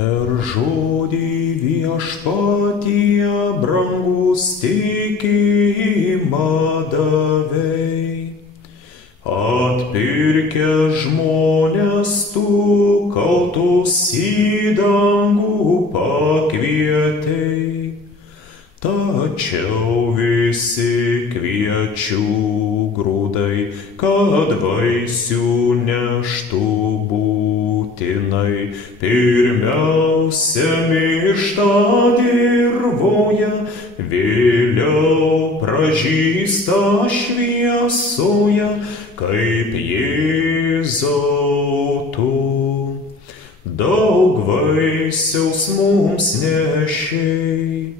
Per žodį viešpatie brangus tikėjimą davei, atpirkę žmonės tu kaltus į dangų pakvietei. Tačiau visi kviečių grūdai, kad vaisių neštų būtinai, pirmiausia miršta dirvoje, vėliau pražysta šviesoje, kaip Jėzau tu. Daug vaisiaus mums nešei,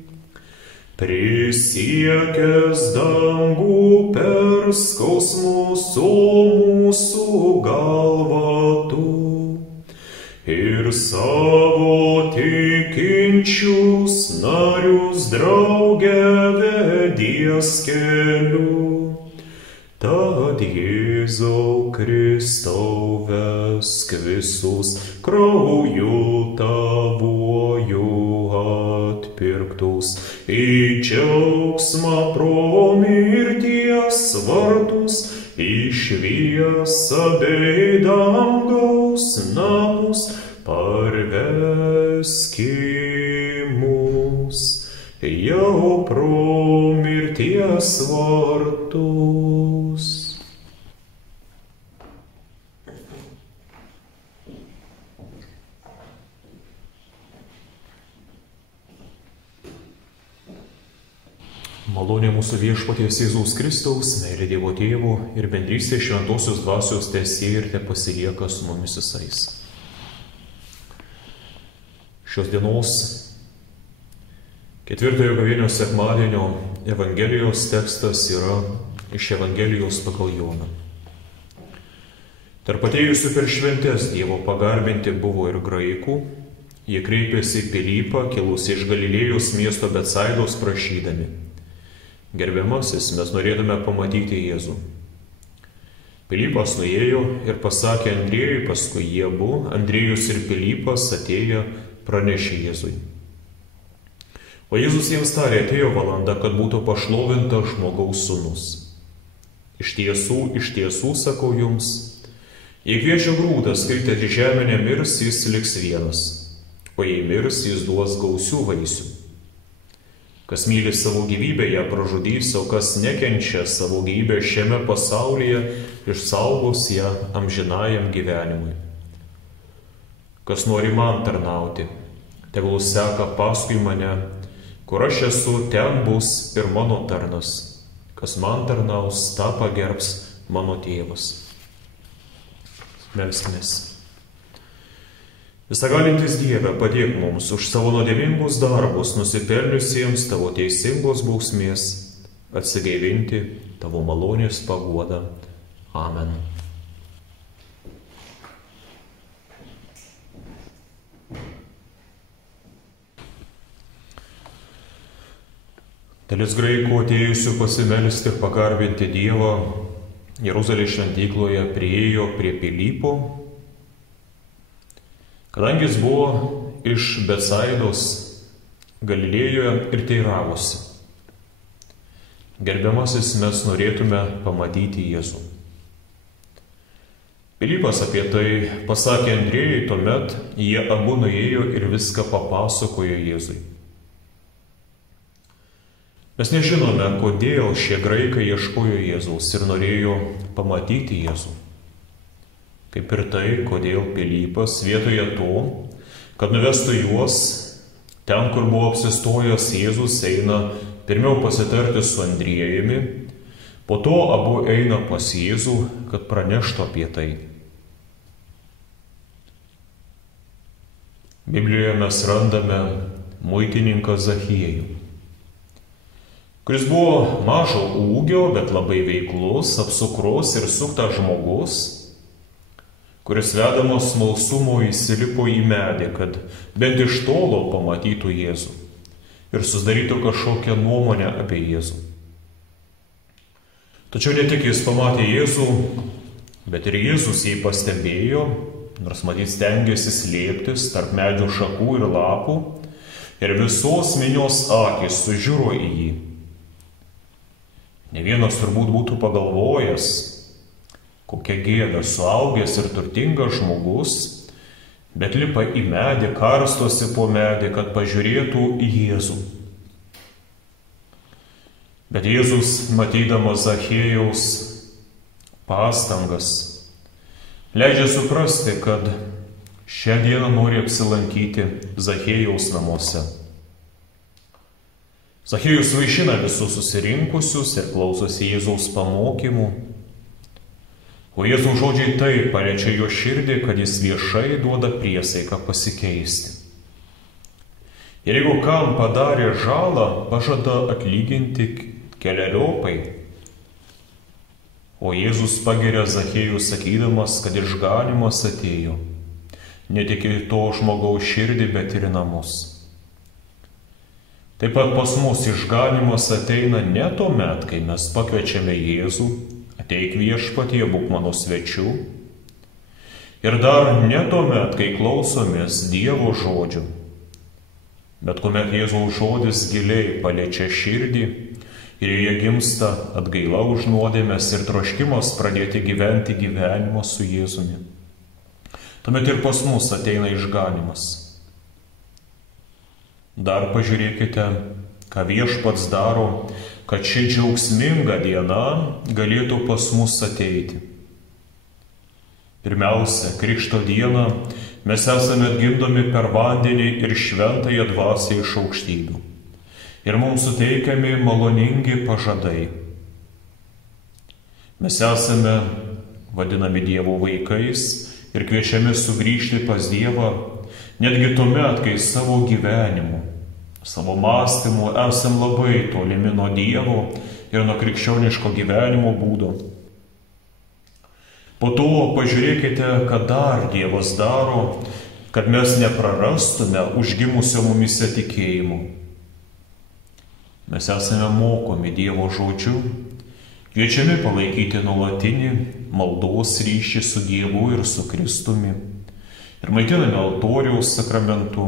prisiekęs dangų per skausmus, o mūsų galva tu. Ir savo tikinčius narius drauge vedies keliu. Tad Jėzau Kristau vesk visus krauju tavuoju atpirktus į džiaugsmą pro mirties vartus, į šviesą bei dangaus namus parveski mus jau pro mirties vartus. Malonė mūsų viešpaties Jėzaus Kristaus, meilė Dievo Tėvo ir bendrystė šventosios dvasios teesie ir tepasilieka su mumis visais. Šios dienos ketvirtojo gavėnios sekmadienio Evangelijos tekstas yra iš Evangelijos pagal Joną. Tarp atėjusių per šventes Dievo pagarbinti buvo ir graikų. Jie kreipėsi į Pilypą, kilusį iš Galilėjos miesto Betsaidos, prašydami: Gerbiamasis, mes norėtume pamatyti Jėzų. Pilypas nuėjo ir pasakė Andriejui, paskui jie abu, Andriejus ir Pilypas, atėję, pranešė Jėzui. O Jėzus jiems tarė: atėjo valanda, kad būtų pašlovinta žmogaus sūnus. Iš tiesų, sakau jums, jei kviečio grūdas kritęs į žemę nemirs, jis liks vienas, o jei mirs, jis duos gausių vaisių. Kas myli savo gyvybę, ją pražudys, o kas nekenčia savo gyvybę šiame pasaulyje, išsaugos ją amžinajam gyvenimui. Kas nori man tarnauti, tegul seka paskui mane, kur aš esu, ten bus ir mano tarnas. Kas man tarnaus, tą pagerbs mano tėvas. Melskimės. Visagalintis Dieve, padėk mums už savo nuodėmingus darbus, nusipelniusiems tavo teisingos bausmės, atsigaivinti tavo malonės paguodą. Amen. Dalis graikų atėjusių pasimelsti ir pagarbinti Dievą Jeruzalės šventykloje priėjo prie Pilypo, kadangi jis buvo iš Betsaidos Galilėjoje, ir teiravosi: Gerbiamasis, mes norėtume pamatyti Jėzų. Pilypas apie tai pasakė Andriejui, tuomet jie abu nuėjo ir viską papasakojo Jėzui. Mes nežinome, kodėl šie graikai ieškojo Jėzaus ir norėjo pamatyti Jėzų. Kaip ir tai, kodėl Pilypas vietoje to, kad nuvestų juos ten, kur buvo apsistojęs Jėzus, eina pirmiau pasitarti su Andriejumi, po to abu eina pas Jėzų, kad praneštų apie tai. Biblijoje mes randame muitininką Zachiejų, kuris buvo mažo ūgio, bet labai veiklus, apsukrus ir suktas žmogus, kuris vedamos smalsumo įsilipo į medį, kad bent iš tolo pamatytų Jėzų ir susidarytų kažkokią nuomonę apie Jėzų. Tačiau ne tik jis pamatė Jėzų, bet ir Jėzus jį pastebėjo, nors matyt stengiasi slėptis tarp medžių šakų ir lapų, ir visos minios akys sužiuro į jį. Ne vienas turbūt būtų pagalvojęs, kokia gėda suaugęs ir turtingas žmogus, bet lipa į medį, karstosi po medį, kad pažiūrėtų į Jėzų. Bet Jėzus, matydamas Zachiejaus pastangas, leidžia suprasti, kad šią dieną nori apsilankyti Zachiejaus namuose. Zachiejus vaišina visus susirinkusius ir klausosi Jėzaus pamokymų, o Jėzaus žodžiai taip paliečia jo širdį, kad jis viešai duoda priesaiką pasikeisti. Ir jeigu kam padarė žalą, pažada atlyginti keleriopai. O Jėzus pagiria Zachiejų sakydamas, kad išganymas atėjo ne tik į to žmogaus širdį, bet ir į namus. Taip pat pas mus išganymas ateina ne tuomet, kai mes pakviečiame Jėzų, ateik viešpatie, būk mano svečiu. Ir dar ne tuomet, kai klausomės Dievo žodžių, bet kuomet Jėzaus žodis giliai paliečia širdį ir joje gimsta atgaila už nuodėmes ir troškimas pradėti gyventi gyvenimą su Jėzumi. Tuomet ir pas mus ateina išganymas. Dar pažiūrėkite, ką viešpats daro, kad ši džiaugsminga diena galėtų pas mus ateiti. Pirmiausia, Krikšto dieną mes esame atgimdomi per vandenį ir šventąją dvasią iš aukštybių. Ir mums suteikiami maloningi pažadai. Mes esame vadinami Dievo vaikais ir kviečiami sugrįžti pas Dievą, netgi tuomet, kai savo gyvenimu, savo mąstymu esam labai tolimi nuo Dievo ir nuo krikščioniško gyvenimo būdo. Po to pažiūrėkite, ką dar Dievas daro, kad mes neprarastume užgimusio mumise tikėjimu. Mes esame mokomi Dievo žodžiu, kviečiami palaikyti nuolatinį maldos ryšį su Dievu ir su Kristumi ir maitinami altoriaus sakramentu.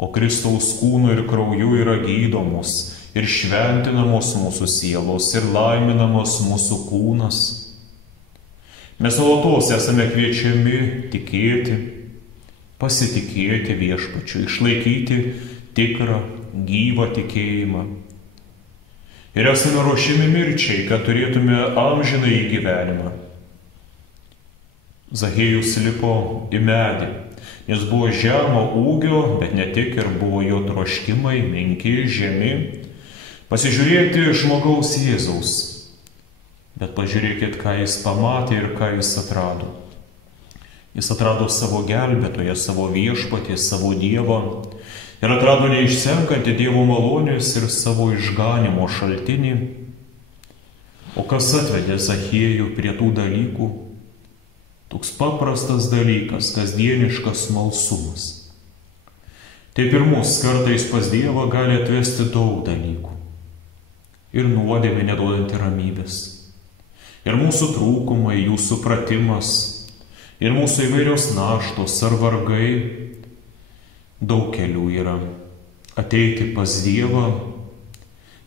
O Kristaus kūnu ir krauju yra gydomos ir šventinamos mūsų sielos ir laiminamos mūsų kūnas. Mes nuolatos esame kviečiami tikėti, pasitikėti viešpačiu, išlaikyti tikrą, gyvą tikėjimą. Ir esame ruošiami mirčiai, kad turėtume amžinąjį gyvenimą. Zachiejus lipo į medį, jis buvo žemo ūgio, bet ne tik, ir buvo jo troškimai menki, žemi, pasižiūrėti žmogaus Jėzaus. Bet pažiūrėkit, ką jis pamatė ir ką jis atrado. Jis atrado savo gelbėtoją, savo viešpatį, savo Dievą, ir atrado neišsenkantį Dievo malonės ir savo išganimo šaltinį. O kas atvedė Zachiejų prie tų dalykų? Toks paprastas dalykas, kasdieniškas smalsumas. Taip ir mus kartais pas Dievą gali atvesti daug dalykų. Ir nuodėmė neduodanti ramybės. Ir mūsų trūkumai, jų supratimas. Ir mūsų įvairios naštos ar vargai. Daug kelių yra ateiti pas Dievą,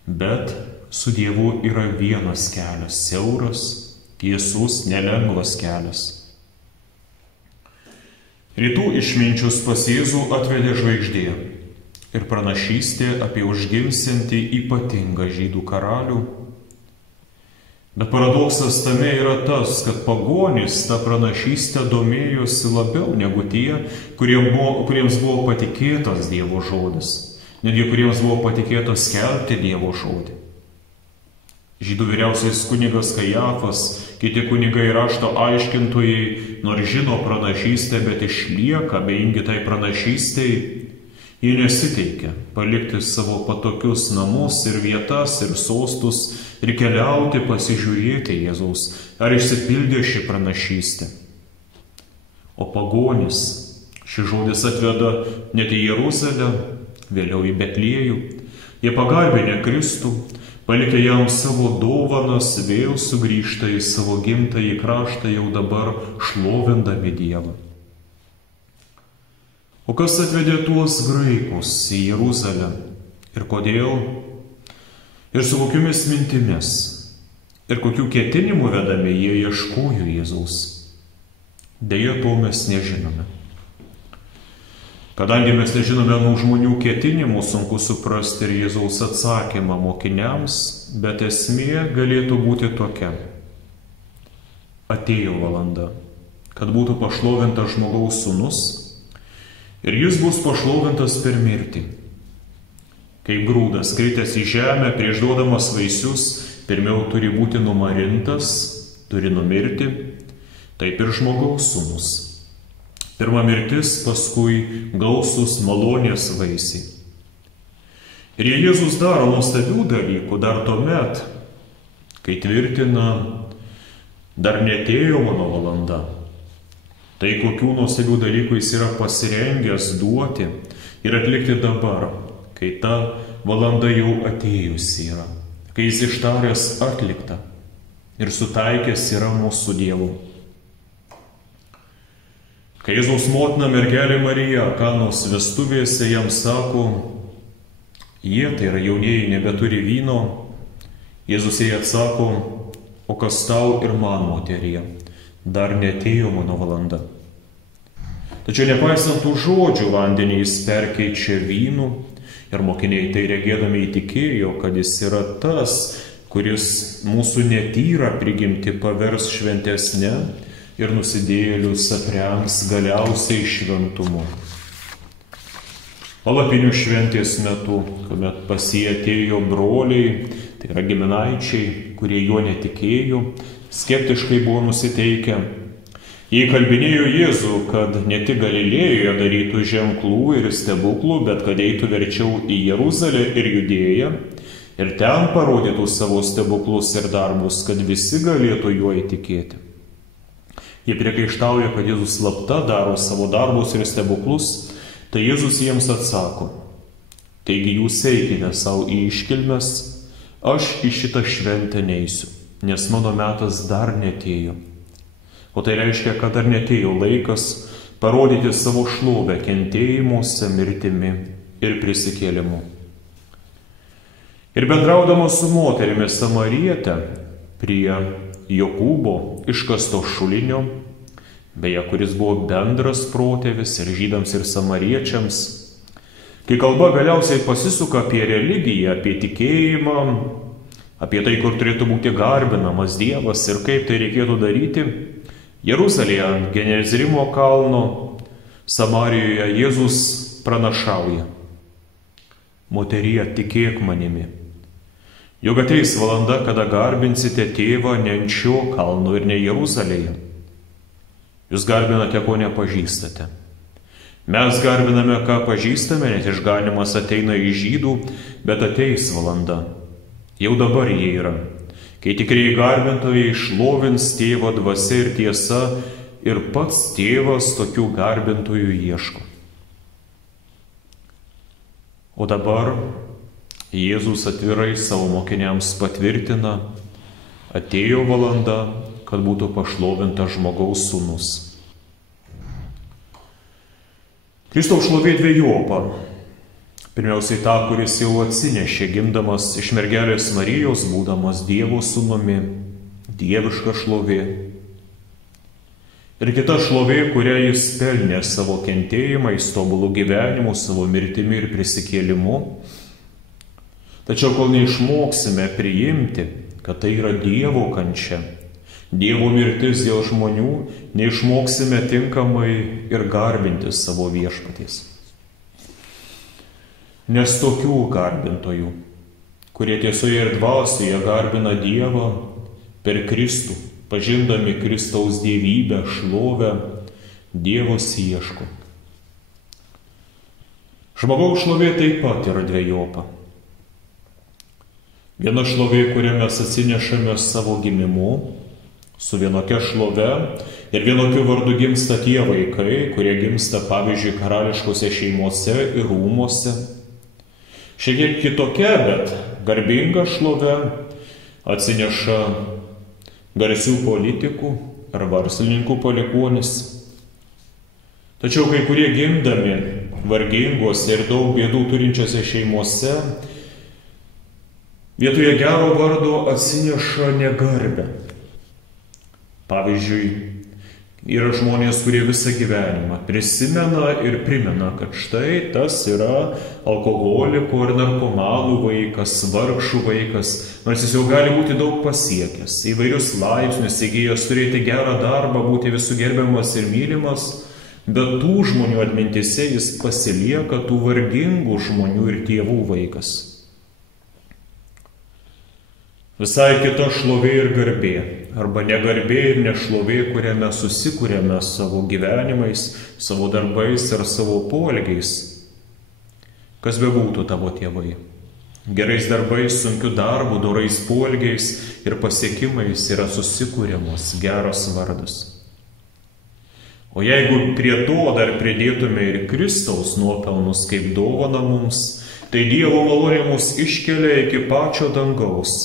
bet su Dievu yra vienas kelias, siauras, tiesus, nelengvas kelias. Rytų išminčius pas Jėzų atvedė žvaigždė ir pranašystė apie užgimsiantį ypatingą žydų karalių. Bet paradoksas tame yra tas, kad pagonys tą pranašystę domėjosi labiau negu tie, kuriems buvo patikėtas Dievo žodis, netgi kuriems buvo patikėtas skelbti Dievo žodį. Žydų vyriausias kunigas Kajafas, kiti kunigai rašto aiškintojai, nors žino pranašystę, bet išlieka abejingi tai pranašystei. Jie nesiteikia palikti savo patokius namus ir vietas ir sostus ir keliauti pasižiūrėti Jėzaus, ar išsipildė ši pranašystė. O pagonis, šis žodis atveda net į Jeruzalę, vėliau į Betliejų. Jie pagarbinę Kristų, palikę jam savo dovanas, vėl sugrįžta į savo gimtąjį kraštą, jau dabar šlovindami Dievą. O kas atvedė tuos graikus į Jeruzalę? Ir kodėl? Ir su kokiomis mintimis? Ir kokių ketinimų vedami jie ieškojo Jėzaus? Deja, to mes nežinome. Kadangi mes nežinome nuo žmonių ketinimų, sunku suprasti ir Jėzaus atsakymą mokiniams, bet esmė galėtų būti tokia. Atėjo valanda, kad būtų pašlovintas žmogaus sūnus, ir jis bus pašlovintas per mirtį. Kaip grūdas kritęs į žemę, prieš duodamas vaisius, pirmiau turi būti numarintas, turi numirti, taip ir žmogaus sūnus. Pirma mirtis, paskui gausus malonės vaisiai. Ir jei Jėzus daro nuostabių dalykų dar tuomet, kai tvirtina, dar neatėjo mano valanda, tai kokių nuostabių dalykų jis yra pasirengęs duoti ir atlikti dabar, kai ta valanda jau atėjusi yra, kai jis ištaręs atliktą ir sutaikęs yra mūsų Dievu. Kai Jėzaus motina mergelė Marija Kanos vestuvėse jam sako, jie, tai yra jaunieji, nebeturi vyno, Jėzus jai atsako, o kas tau ir man, moterie, dar neatėjo mano valanda. Tačiau nepaisant tų žodžių, vandenį jis perkeičia vynu ir mokiniai tai regėdami įtikėjo, kad jis yra tas, kuris mūsų netyrą prigimtį pavers šventesne ir nusidėjėlius aprengs galiausiai šventumu. Palapinių šventės metu, kuomet pas jį atėjo broliai, tai yra giminaičiai, kurie juo netikėjo, skeptiškai buvo nusiteikę, jie kalbinėjo Jėzų, kad ne tik Galilėjoje darytų ženklų ir stebuklų, bet kad eitų verčiau į Jeruzalę ir Judėją ir ten parodytų savo stebuklus ir darbus, kad visi galėtų juo įtikėti. Jie priekaištauja, kad Jėzus slapta daro savo darbus ir stebuklus, tai Jėzus jiems atsako, taigi jūs eikite savo į iškilmes, aš į šitą šventę neisiu, nes mano metas dar neatėjo. O tai reiškia, kad dar neatėjo laikas parodyti savo šlovę kentėjimuose, mirtimi ir prisikėlimu. Ir bendraudamas su moterimi Samariete prie Jokūbo iškasto šulinio, beje, kuris buvo bendras protėvis ir žydams ir samariečiams, kai kalba galiausiai pasisuka apie religiją, apie tikėjimą, apie tai, kur turėtų būti garbinamas Dievas ir kaip tai reikėtų daryti, Jeruzalėje ant Genezrimo kalno, Samarijoje Jėzus pranašauja: moterie, tikėk manimi, jog ateis valanda, kada garbinsite tėvą ne ant šio kalno ir ne Jeruzalėje. Jūs garbinate, ko nepažįstate. Mes garbiname, ką pažįstame, nes išganymas ateina iš žydų, bet ateis valanda. Jau dabar jie yra, kai tikrieji garbintojai šlovins tėvo dvasia ir tiesa, ir pats tėvas tokių garbintojų ieško. O dabar Jėzus atvirai savo mokiniams patvirtina, atėjo valanda, kad būtų pašlovintas žmogaus sūnus. Kristaus šlovė dvejopa. Pirmiausiai tą, kuris jau atsinešė, gimdamas iš mergelės Marijos, būdamas Dievo sūnumi, dieviška šlovė. Ir kita šlovė, kurią jis pelnė savo kentėjimais, tobulų gyvenimų, savo mirtimi ir prisikėlimu. Tačiau kol neišmoksime priimti, kad tai yra Dievo kančia, Dievo mirtis dėl žmonių, neišmoksime tinkamai ir garbinti savo viešpaties. Nes tokių garbintojų, kurie tiesoje ir dvasioje garbina Dievą per Kristų, pažindami Kristaus dievybę, šlovę, Dievas ieško. Žmogaus šlovė taip pat yra dvejopa. Viena šlovė, kurią mes atsinešame savo gimimu, su vienokia šlove ir vienokiu vardu gimsta tie vaikai, kurie gimsta, pavyzdžiui, karališkose šeimose ir rūmose. Šiek tiek kitokia, bet garbingą šlovę atsineša garsių politikų ar verslininkų palikuonis. Tačiau kai kurie gimdami vargingose ir daug bėdų turinčiose šeimose vietoje gero vardo atsineša negarbę. Pavyzdžiui, yra žmonės, kurie visą gyvenimą prisimena ir primena, kad štai tas yra alkoholikų ar narkomanų vaikas, vargšų vaikas, nors jis jau gali būti daug pasiekęs, įvairius laipsnius įgijęs, turėti gerą darbą, būti visų gerbiamas ir mylimas, bet tų žmonių atmintise jis pasilieka tų vargingų žmonių ir tėvų vaikas. Visai kita šlovė ir garbė, arba negarbė ir nešlovė, kurią mes susikūrėme savo gyvenimais, savo darbais ir savo poelgiais. Kas bebūtų tavo tėvai, gerais darbais, sunkiu darbu, dorais poelgiais ir pasiekimais yra susikūriamas geras vardas. O jeigu prie to dar pridėtume ir Kristaus nuopelnus kaip dovana mums, tai Dievo malonė mus iškelia iki pačio dangaus,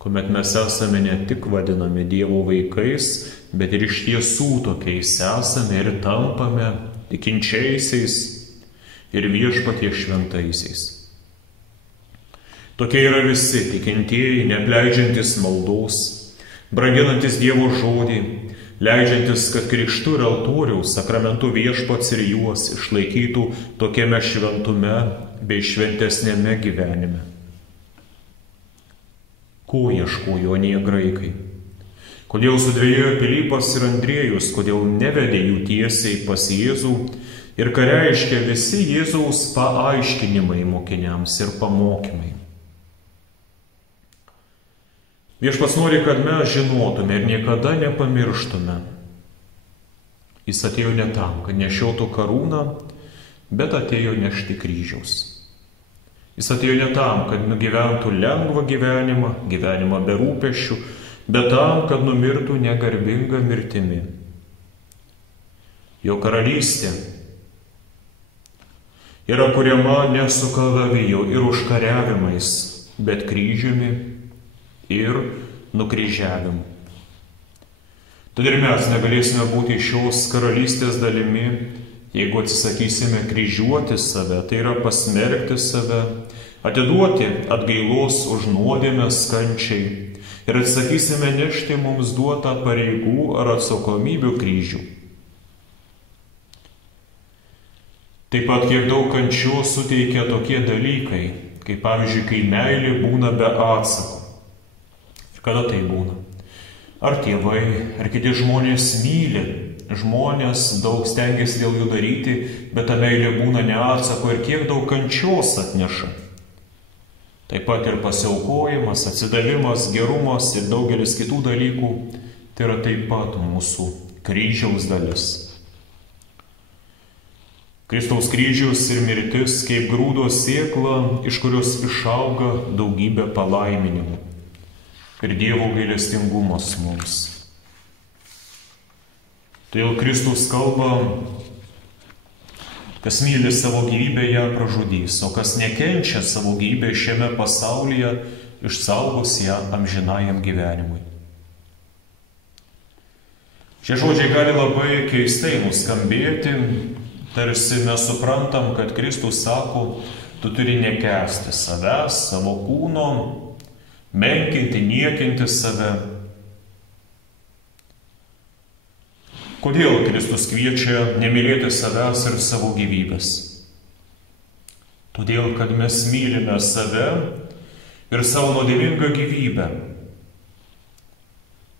kuomet mes esame ne tik vadinami Dievo vaikais, bet ir iš tiesų tokiais esame ir tampame tikinčiaisiais ir Viešpaties šventaisiais. Tokie yra visi tikintieji, neapleidžiantis maldos, branginantis Dievo žodį, leidžiantis, kad krikštu ir altoriaus sakramentu Viešpats ir juos išlaikytų tokiame šventume bei šventesnėme gyvenime. Ko ieškojo anie graikai? Kodėl sudvejėjo Pilypas ir Andriejus, kodėl nevedė jų tiesiai pas Jėzų ir ką reiškia visi Jėzaus paaiškinimai mokiniams ir pamokymai. Viešpats nori, kad mes žinotume ir niekada nepamirštume. Jis atėjo ne tam, kad nešiotų karūną, bet atėjo nešti kryžiaus. Jis atėjo ne tam, kad nugyventų lengvą gyvenimą be rūpesčių, bet tam, kad numirtų negarbingą mirtimi. Jo karalystė yra kuriama ne su kalaviju ir užkariavimais, bet kryžiumi ir nukryžiavimu. Todėl mes negalėsime būti šios karalystės dalimi, jeigu atsisakysime kryžiuoti save, tai yra pasmerkti save, atiduoti atgailos už nuodėmės kančiai ir atsisakysime nešti mums duotą pareigų ar atsakomybių kryžių. Taip pat kiek daug kančių suteikia tokie dalykai, kaip pavyzdžiui, kai meilė būna be atsako. Ir kada tai būna? Ar tėvai, ar kiti žmonės myli, žmonės daug stengiasi dėl jų daryti, bet ta meilė būna neatsako ir kiek daug kančios atneša. Taip pat ir pasiaukojimas, atsidavimas, gerumas ir daugelis kitų dalykų, tai yra taip pat mūsų kryžiaus dalis. Kristaus kryžius ir mirtis kaip grūdo sėkla, iš kurios išauga daugybė palaiminimų ir Dievo gailestingumas mums. Todėl Kristus kalba, kas myli savo gyvybę, ją pražudys, o kas nekenčia savo gyvybę šiame pasaulyje, išsaugos ją amžinajam gyvenimui. Šie žodžiai gali labai keistai nuskambėti, tarsi mes suprantam, kad Kristus sako, tu turi nekęsti savęs, savo kūno, menkinti, niekinti save. Kodėl Kristus kviečia nemylėti savęs ir savo gyvybės? Todėl, kad mes mylime save ir savo nuodėmingą gyvybę.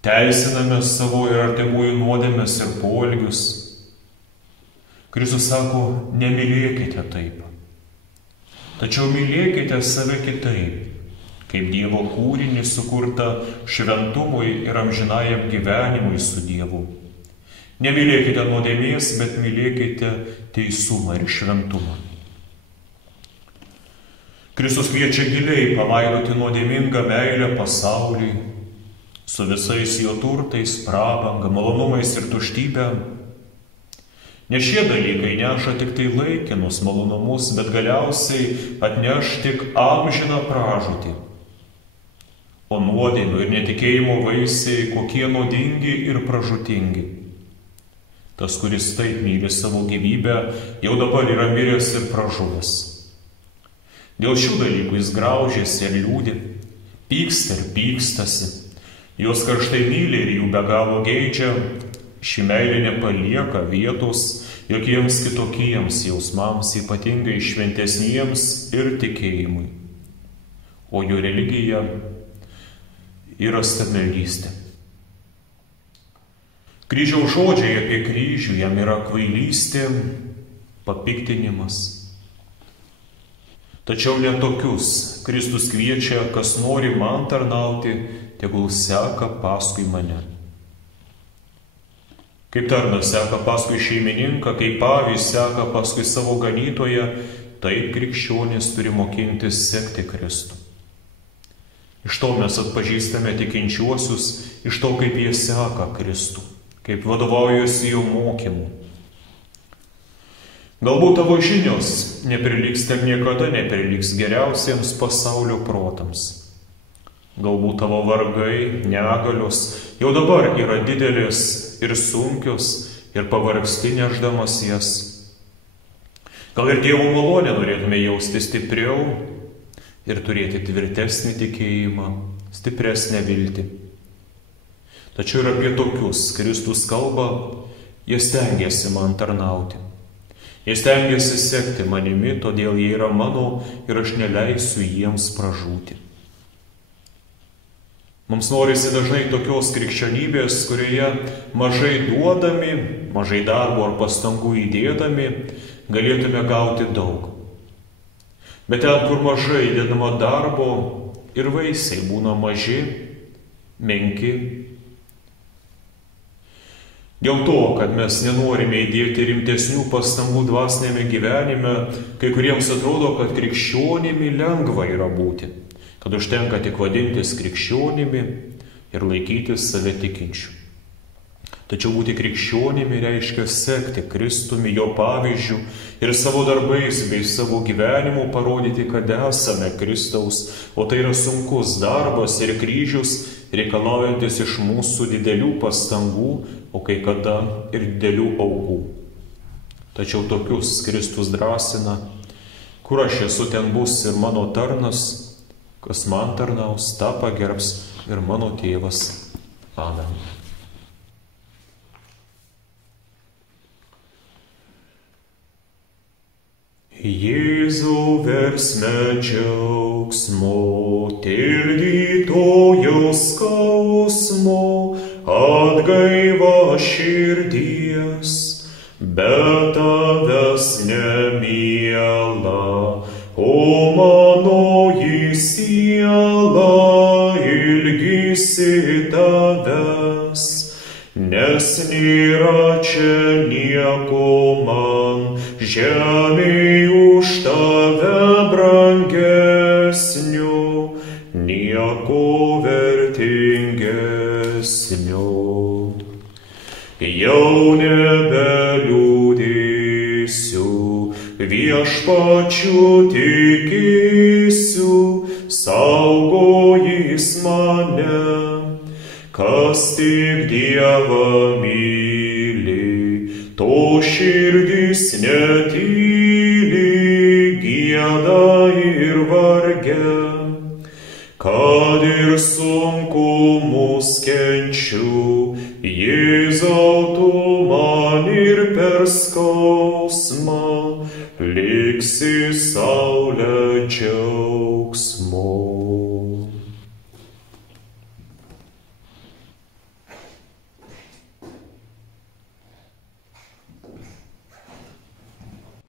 Teisiname savo ir artimųjų nuodėmes ir poelgius. Kristus sako, nemylėkite taip. Tačiau mylėkite save kitaip, kaip Dievo kūrinį sukurtą šventumui ir amžinajam gyvenimui su Dievu. Nemylėkite nuodėmės, bet mylėkite teisumą ir šventumą. Kristus kviečia giliai palaidoti nuodėmingą meilę pasauliui, su visais jo turtais, prabanga, malonumais ir tuštybė, Nes šie dalykai neša tik tai laikinus malonumus, bet galiausiai atneš tik amžiną pražūtį. O nuodėmių ir netikėjimo vaisiai kokie nuodingi ir pražūtingi. Tas, kuris taip myli savo gyvybę, jau dabar yra miręs ir pražuvęs. Dėl šių dalykų jis graužiasi ir liūdi, pyksta ir pykstasi. Jos karštai myli ir jų be galo geidžia. Ši meilė nepalieka vietos jokiems kitokiems jausmams, ypatingai šventesniems ir tikėjimui. O jo religija yra stabmeldystė. Kryžiaus žodžiai apie kryžių jam yra kvailystė, papiktinimas. Tačiau netokius Kristus kviečia, kas nori man tarnauti, tegul seka paskui mane. Kaip tarnas seka paskui šeimininką, kaip avys seka paskui savo ganytoją, taip krikščionys turi mokintis sekti Kristų. Iš to mes atpažįstame tikinčiuosius, iš to, kaip jie seka Kristų, kaip vadovaujasi jo mokymu. Galbūt tavo žinios nepriliks ir niekada nepriliks geriausiems pasaulio protams. Galbūt tavo vargai, negalios jau dabar yra didelės ir sunkios ir pavargsti nešdamas jas. Gal ir Dievo malonę norėtume jausti stipriau ir turėti tvirtesnį tikėjimą, stipresnę viltį. Tačiau ir apie tokius Kristus kalba, jie stengiasi man tarnauti. Jie stengiasi sekti manimi, todėl jie yra mano ir aš neleisiu jiems pražūti. Mums norisi dažnai tokios krikščionybės, kurioje mažai duodami, mažai darbo ar pastangų įdėdami, galėtume gauti daug. Bet ten, kur mažai įdedama darbo ir vaisiai būna maži, menki. Dėl to, kad mes nenorime įdėti rimtesnių pastangų dvasinėme gyvenime, kai kuriems atrodo, kad krikščionimi lengva yra būti, kad užtenka tik vadintis krikščionimi ir laikytis save tikinčiu. Tačiau būti krikščionimi reiškia sekti Kristumi, jo pavyzdžiu ir savo darbais bei savo gyvenimu parodyti, kad esame Kristaus, o tai yra sunkus darbas ir kryžius, reikalaujantis iš mūsų didelių pastangų, o kai kada ir didelių aukų. Tačiau tokius Kristus drąsina, kur aš esu, ten bus ir mano tarnas, kas man tarnaus, tą pagerbs ir mano tėvas. Amen. Jėzau versme džiaugsmo, tildytojos skausmo, atgaiva širdies, bet tavęs nemiela, o manoji siela ilgisi tavęs, nes nėra čia nieko man žemėj už tave brangesnio, nieko vertingesnio. Jau nebeliūdėsiu, viešpačiu tikėsiu, saugo jis mane, kas tik Dievą myli, to širdis netyli, gieda ir varge, kad ir sunkumus kenčiu, Jėzau, tu man ir per skausmą liksi saulę džiaugsmą.